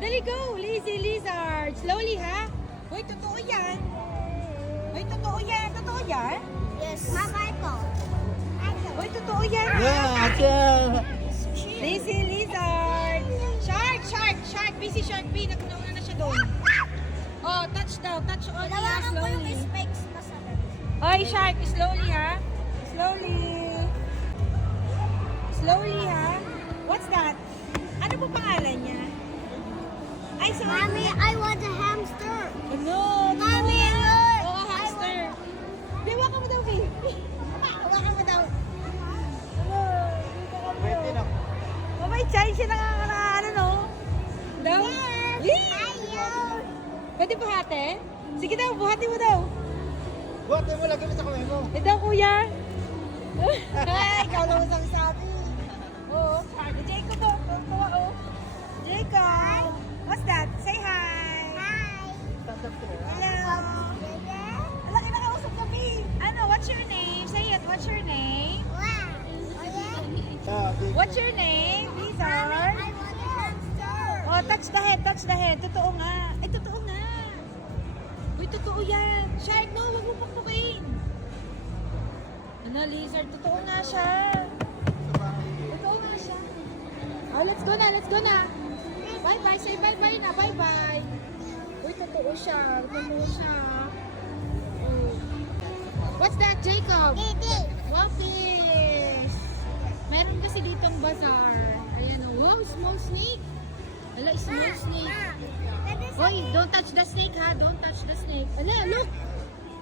Dali, go! Lazy lizard! Slowly, ha? Hoy, totoo yan. Hoy, totoo yan. Totoo yan? Yes. Mama, ito. Hoy, totoo yan, ha? Yeah. Lazy lizard! Shark! Shark! Shark! Busy shark B. Nauna na siya doon. Oh, touch daw. Touch only, ha? Lawakan ko yung Slowly. specs na sa Hoy, shark! Slowly, ha? Slowly. Slowly, ha? What's that? Ano po pangalan niya? Ay, sorry. Mommy, I want a hamster. Ano? Mommy, look. Oo, hamster. Biwa ka mo daw, Kay. Hawa ka mo daw. Ano? Pwede na. Mamay, chay siya ano, no? Daw? Yee! Ayaw. Pwede buhatin? Sige daw, buhatin mo daw. Buhatin mo, lagyan mo sa kamay mo. Eh daw, kuya. Ay, ikaw lang ang sabi. Oo. Jacob, tuwa, oh. Jacob. What's that? Say hi. Hi. Hello. Alam, kinakausap kami. Ano, what's your name? Say it, what's your name? Wow. Oh, yeah. Sabi. What's your name? Mommy, Lizard? I want a hamster. Oh, touch the head, touch the head. Totoo nga. Ay, totoo nga. Uy, totoo yan. Shark, no, huwag mo pakpukin. Ano, lizard, totoo nga siya. Totoo nga siya. Oh, let's go na, let's go na. Bye-bye, say bye-bye na, bye-bye. Uy, totoo siya, totoo siya. Oh. What's that, Jacob? Didi. Wapis! Meron kasi ditong bazaar. Ayan, oh. Wow, small snake. Ala, small snake. Hoy, don't touch the snake, ha? Don't touch the snake. Ala, look!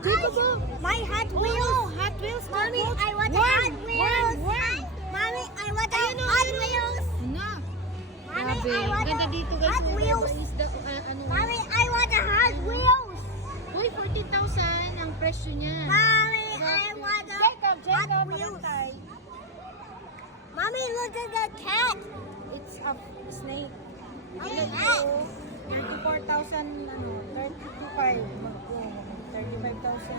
Jacob, oh! My Hot Oh, Wheels. Hot Wheels. Mommy, Hot I want a Worm, Hot Wheels. worm. Mommy, I want a Ayun, oh, Hot ayun, oh. Wheels. Ano? Mommy, Grabe. I want Ganda a dito, guys. Hot May Wheels. isda, ano. Mommy, I want a Hot Wheels. Uy, 14,000 ang presyo niya. Mommy, I want a Jacob, Hot Wheels. magantay. Mommy, look at the cat. It's a snake. Mommy, Ilan cat. to? 34,000, ano, 35. 35,000.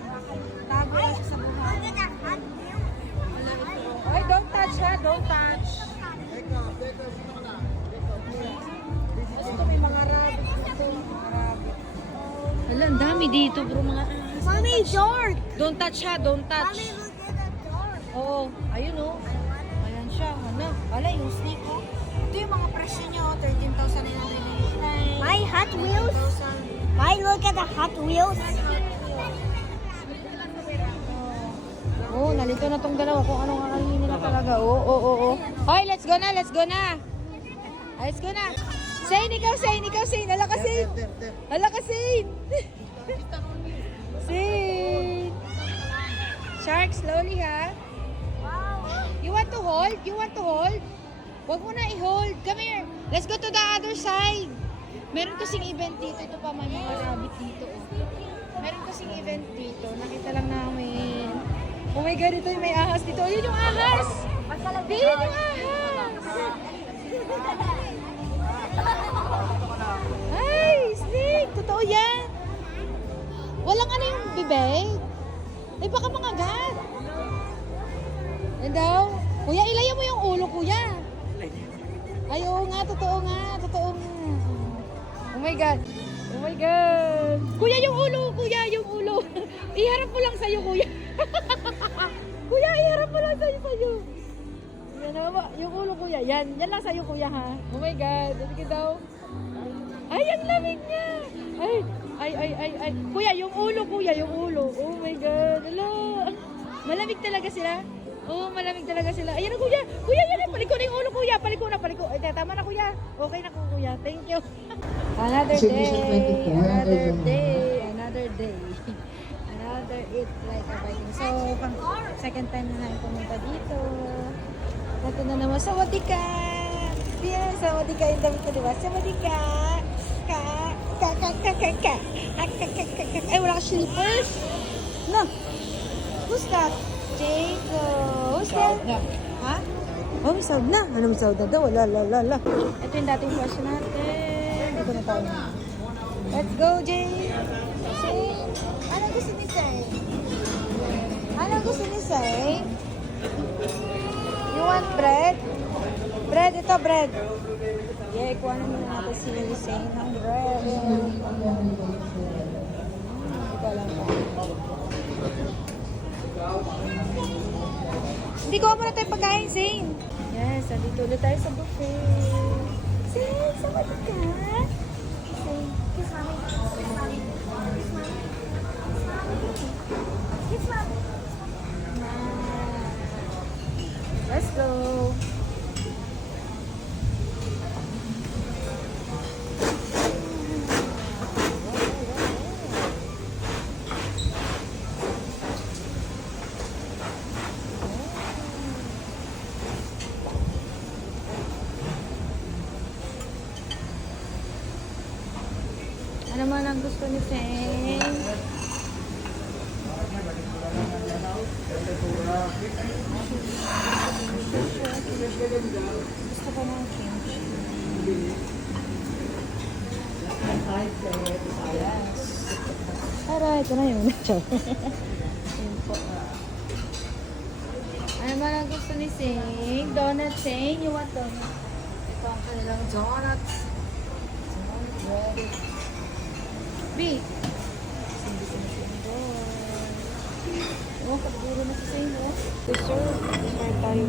Tago lang siya sa Look buhay. at the Hot Wheels. Wala ito. Ay, don't touch, ha? Don't touch. Ito may mga rabbit dito. Mga rabbit. Hala, ang dami dito, bro. Mga ahas. Mommy, shark. Don't touch, ha? Don't touch. Mommy, look at the shark. Oo. Ayun, oh. Ayan siya. Ano? Wala, yung snake, oh. Ito yung mga presyo niya, oh. 13,999. My Hot Wheels. 13,000. My, look at the Hot Wheels. Oh, nalito na tong dalawa kung anong kakainin nila talaga. Oo. Hoy, let's go na, let's go na. Let's go na. Sain, ikaw, Sain, ikaw, Sain. Hala ka, Sain. Hala ka, Sain. Sain. Shark, slowly, ha? You want to hold? You want to hold? Huwag mo na i-hold. Come here. Let's go to the other side. Meron kasing event dito. Ito pa, may mga rabbit dito. Oh. Meron kasing event dito. Nakita lang namin. Oh my God, ito yung may ahas dito. Yun yung ahas! Yun yung ahas! Ay, snake! Totoo yan! Walang ano yung bibig? Ay, baka mangagat. Yan daw. Kuya, ilayo mo yung ulo, kuya. Ay, oo nga, totoo nga. Totoo nga. Oh my God. Oh my God. Kuya, yung ulo, kuya, yung ulo. Iharap mo lang sa'yo, kuya. Kuya, iharap mo lang sa'yo. Yan naman, yung ulo, kuya. Yan lang sa'yo, kuya, ha. Oh my God. Sige daw. Ay, ang lamig niya. Ay. Kuya, yung ulo, kuya, yung ulo. Oh my God. Hello. Malamig talaga sila. Oh, malamig talaga sila. Ayan na, kuya. Kuya, yan. Paliko na yung ulo, kuya. Paliko na, paliko. Ay, tama na, kuya. Okay na, kuya. Thank you. Another day. Another day. Another day. Another eat like a Viking. So, second time na namin pumunta dito. Ito na naman sa Wadika. Yan, sa Wadika yung damit ko, diba? Sa Wadika. Ay, wala ka slippers. No. Who's that? Jacob. Who's that? Ha? Oh, may sound na. Ano may sound na daw? Wala. Ito yung dating question natin. Ito na tayo. Let's go, Jay. Say, ano gusto ni Say? Ano gusto ni Say? You want bread? Bread, ito bread. Yeah, ikuha na muna natin si Zane ng bread. Hindi ko alam pa. Hindi ko muna tayo pagkain, Zane. Yes, nandito ulit tayo sa buffet. Zane, saan ka? Zane, kiss mommy. Kiss mommy. Kiss mommy. Kiss mommy. Let's go. Ano man ang gusto ni Feng? Gusto ko ng kimchi. Yes. Tara, ito na yun. Yun po. Ano man ang gusto ni Sing? Donut, Sing? You want donut? Ito ang kanilang donuts. Ready. B. Oh, pagduro na si Sing, oh. Dessert. Dessert tayo.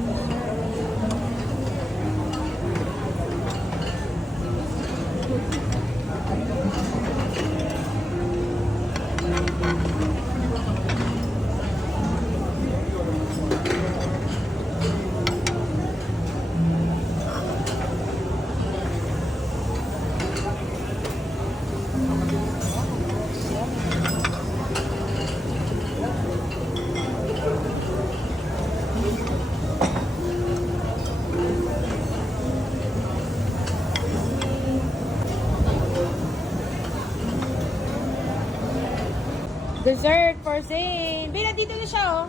Dessert for Zane. Bina, dito na siya, oh.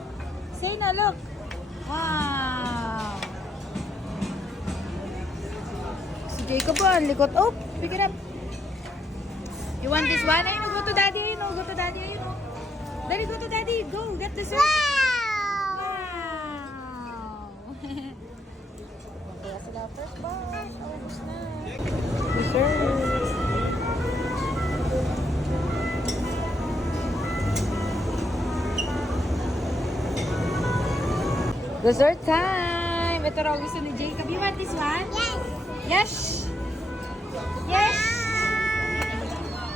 Zane, na, look. Wow. Si Jacob, oh, likot. Oh, pick it up. You want this one? Ayun, go to daddy. Ayun, go to daddy. Ayun, oh. Daddy, go to daddy. Go, get dessert. Wow. Kaya sila first box. Almost na. Dessert. Dessert time! Ito raw gusto ni Jacob. You want this one? Yes. Yes! Yes!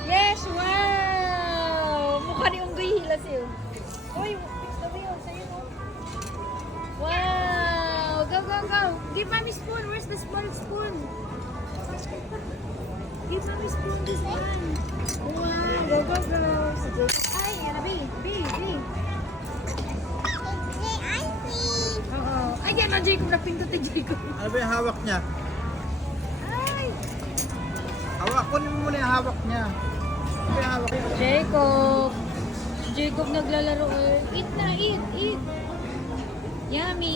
Yes! Wow! Mukha ni Unggoy hila sa'yo. Uy! Sabi yun. Sa'yo mo. Wow! Go, go, go! Give mommy spoon. Where's the small spoon? Give mommy spoon this one. Wow! Go, go, go! Si Jacob. Ay! Yan na, B. Oo. Ay, yan na, Jacob. Napindot ni Jacob. Ano ba yung hawak niya? Ay! Hawak ko muna yung hawak niya. Ano ba yung hawak niya? Jacob. Si Jacob naglalaro. Eat na, eat, eat. Yummy.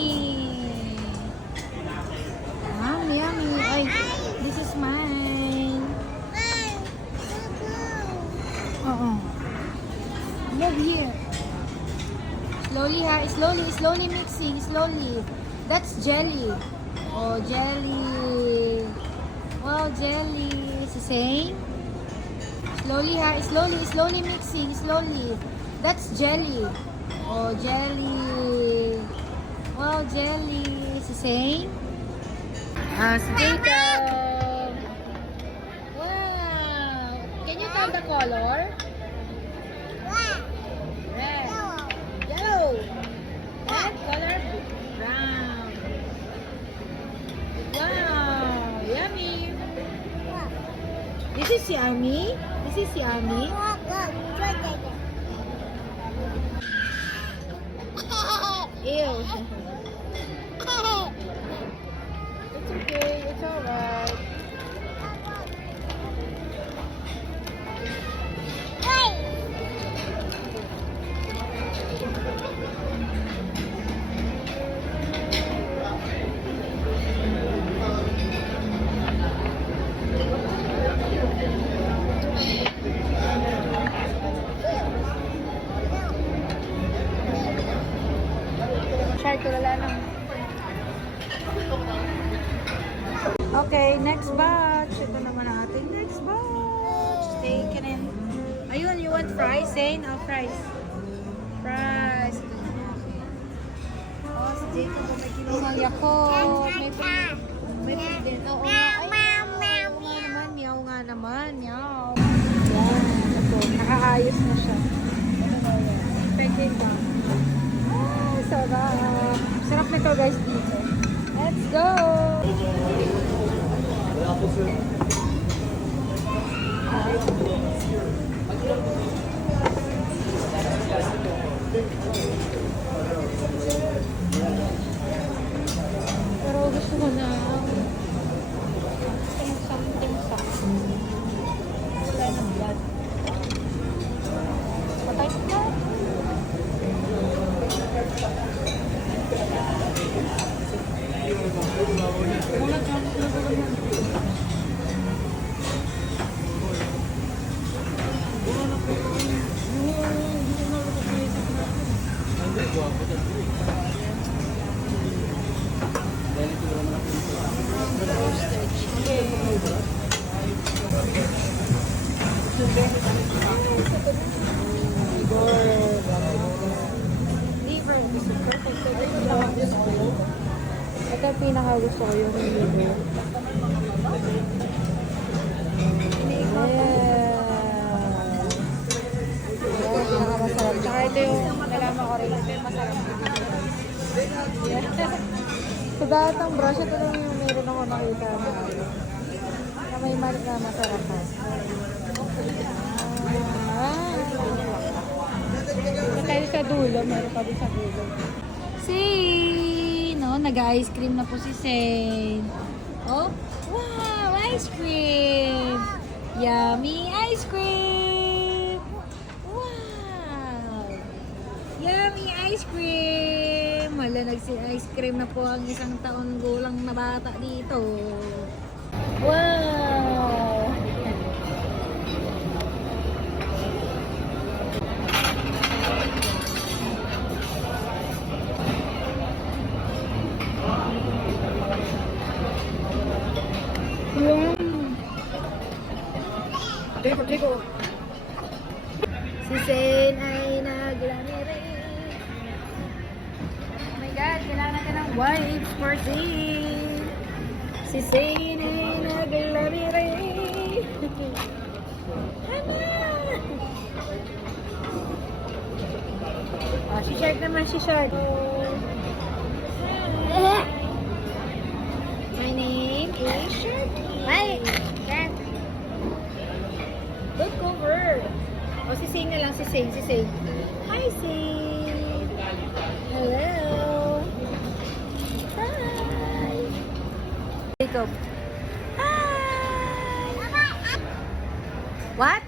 Yummy. Ay, this is mine. Oo. Look here. Slowly ha, slowly mixing, slowly. That's jelly. Oh, jelly. Wow, jelly. It's the same. Slowly ha, slowly mixing, slowly. That's jelly. Oh, jelly. Wow, jelly. It's the same. Si Jacob. Wow. Can you tell the color? Red. Yellow. Red color. Brown. Wow. Yummy. This is yummy. This is yummy. Ew. It's okay. It's alright. Try ko want fries, Zane? Oh, fries. Fries. Oh, si Jacob, may kinuha Yakult. May free din. Oo nga. Ay, oo nga naman. Meow nga naman. Meow. Yan. Ito. Nakaayos na siya. Pwede ba? Ah, sarap. Sarap na ito guys dito. Let's go! Pero gusto ko na timsam. Wala ng blood. Patay na. Liver, gusto ko. Ito yung pinaka-gusto ko yung liver. Yeah. Pinaka-masarap. Tsaka ito yung nalaman ko rin. Ito yung masarap. Yeah. Sa datang brush, ito lang yung meron ako nakita na may mali na masarap ha. Tayo sa dulo, meron pa din sa dulo. Zane! No, nag-ice cream na po si Zane. Oh, wow! Ice cream! Yummy ice cream! Wow! Yummy ice cream! Wala, nag-ice cream na po ang isang taon gulang na bata dito. Wow! Trigo. Si Zane ay naglamire. Oh my God, kailangan natin ng wipes for Zane. Si Zane ay naglamire. Ano? Oh, si Shark naman, si Shark. My name is Sharky. Hi, Shark. Good cover. O, si Zane na lang, si Zane. Hi, Zane. Hello. Hi. Jacob. Hi. What?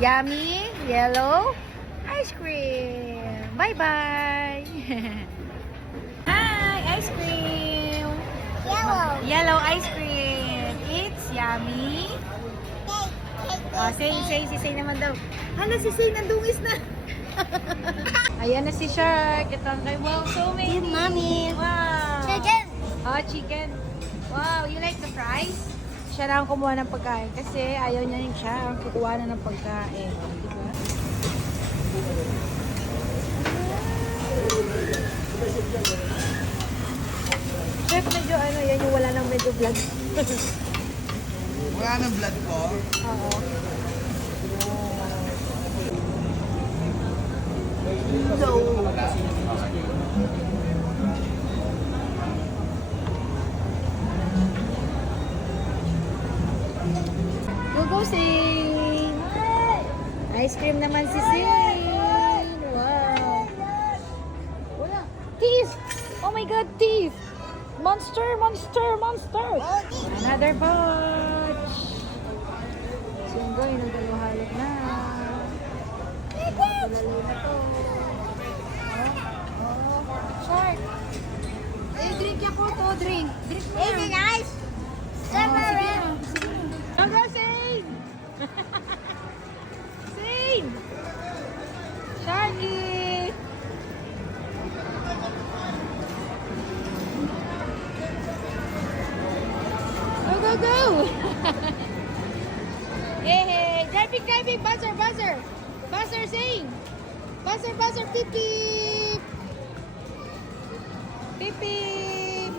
Yummy, yellow, ice cream. Bye-bye. Hi, ice cream. Yellow ice cream. It's yummy. Oh, si Zane naman daw. Hala, si Zane nandungis na. Ayan na si Shark. Ito ang kay, wow, so many. Mommy. Wow. Chicken. Oh, chicken. Wow, you like the fries? Siya na ang kumuha ng pagkain kasi ayaw niya yung siya ang kukuha na ng pagkain. Diba? Chef, medyo ano, yan yung wala nang medyo vlog. Wala ng blood ko. Oo. Go, Zane! Ice cream naman si Zane! Wow! Wala! Teeth! Oh my God, teeth! Monster! Another batch! Singgo, inagalo-halot na. Lalo na to. Shark! Eh, drink ako to, drink. Drink mo Is it nice? Separate. Go, Zane! Zane! Sharky! Go! Hey, drive driving. Buzzer, buzzer. Buzzer, sing. Buzzer, buzzer, beep, beep. Beep, beep.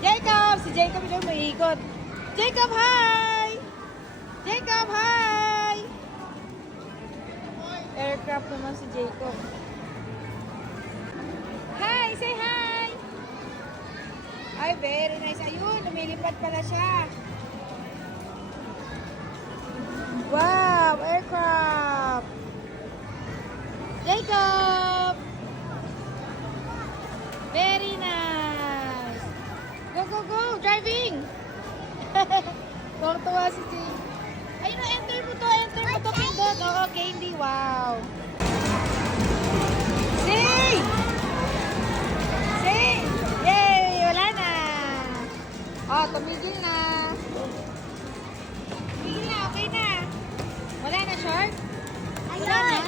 Jacob! Si Jacob yung umiikot. Jacob, hi! Jacob, hi! Aircraft naman si Jacob. Hi! Say hi! Ay, very nice. Ayun, lumilipad pala siya. Wow! Aircraft! Jacob! Very nice! Go, go, go! Driving! Tuwa si Jay. Ayun, enter mo to, pindot. Oo, candy. Wow! Sing! Sing! Yay! Wala na! Oh, tumigil na. Tumigil na, okay na. Wala na, short? Wala na?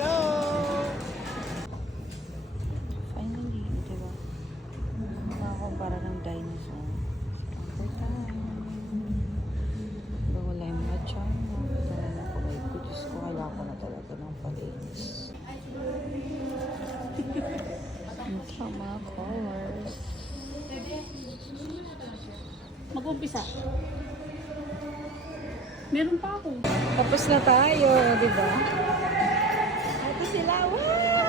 Go! Finally, diba? Nakakumpara ng dinosaur. Diba wala yung mga chan? Wala na ko. Ay, ko, Diyos ko, kailangan ko na talaga ng palinis. Ito, mga colors. Mag-umpisa. Meron pa ako. Tapos na tayo, di ba? Ito sila. Wow!